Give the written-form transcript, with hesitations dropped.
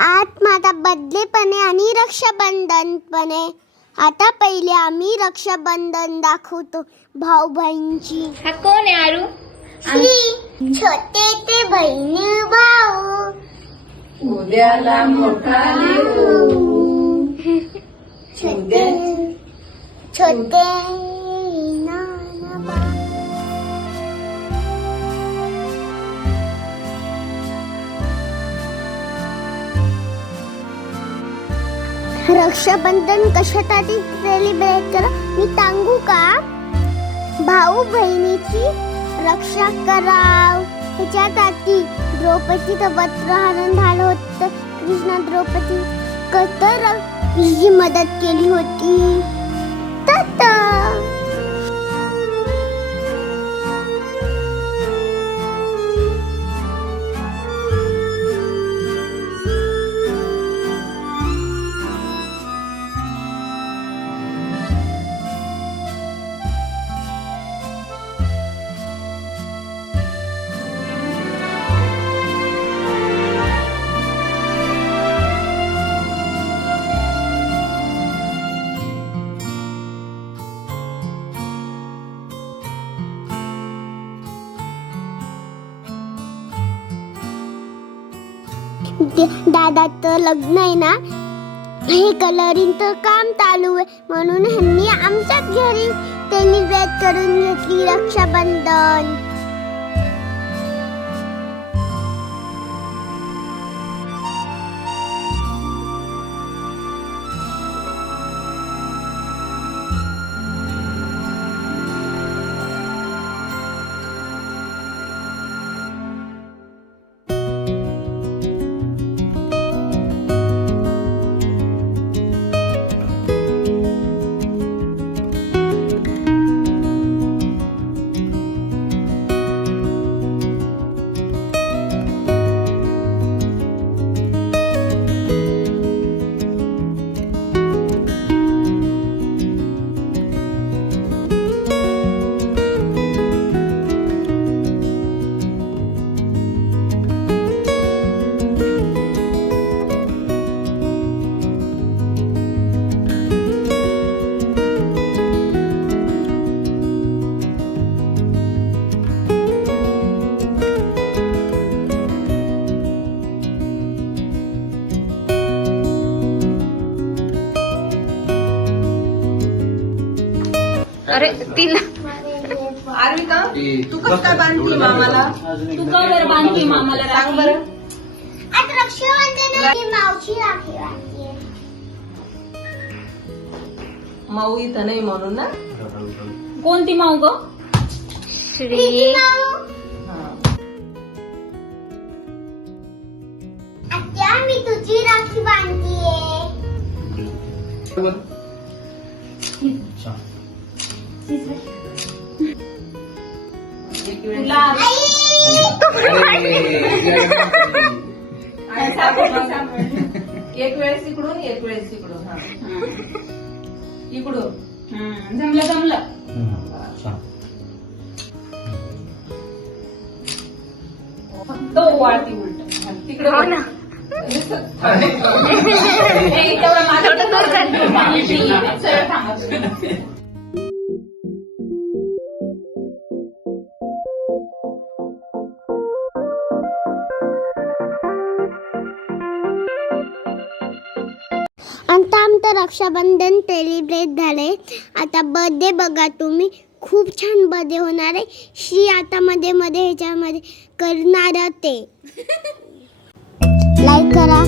आज माझा बर्थडे पण आहे आणि रक्षाबंधन पण आहे. आता पहिले आम्ही रक्षाबंधन दाखवतो भाऊ बहिणीची. हा कोण आहे आरू? श्री छोटे ते बहिणी भाऊ उद्याला मोठा छोटे छोटे नाना भाऊ. रक्षाबंधन कशासाठी सेलिब्रेट करा मी सांगू का? भाऊ बहिणीची रक्षा कराव ह्याच्यासाठी द्रौपदीचं वस्त्रहरण झालं होतं. कृष्ण द्रौपदी तर हिची मदत केली होती. तर दादाचं लग्न आहे ना, हे कलरिंगचं काम चालू आहे म्हणून ह्यांनी आमच्याच घरी सेलिब्रेट करून घेतली रक्षाबंधन. अरे तिला आर्विका तू कसं काय बांधली मामाला? तू का बरं बांधली मामाला सांग बरं. आज रक्षाबंधनाची मावशी राखी बांधते. माऊ इथं नाही म्हणून ना. कोणती माऊ ग? श्री आत्या मी तुझी राखी बांधतीये. तुला एक वेळेस इकडून एक वेळेस इकडून. हा इकडून जमलं जमलं. फक्त वाळती उलट तिकडे हो ना. तेवढं माझं सरळ थांबा. आता आमचं रक्षाबंधन सेलिब्रेट झालंय. आता बर्थडे बघा तुम्ही, खूप छान बर्थडे होणार आहे. श्री आता मध्ये मध्ये ह्याच्यामध्ये करणार ते. लाईक करा.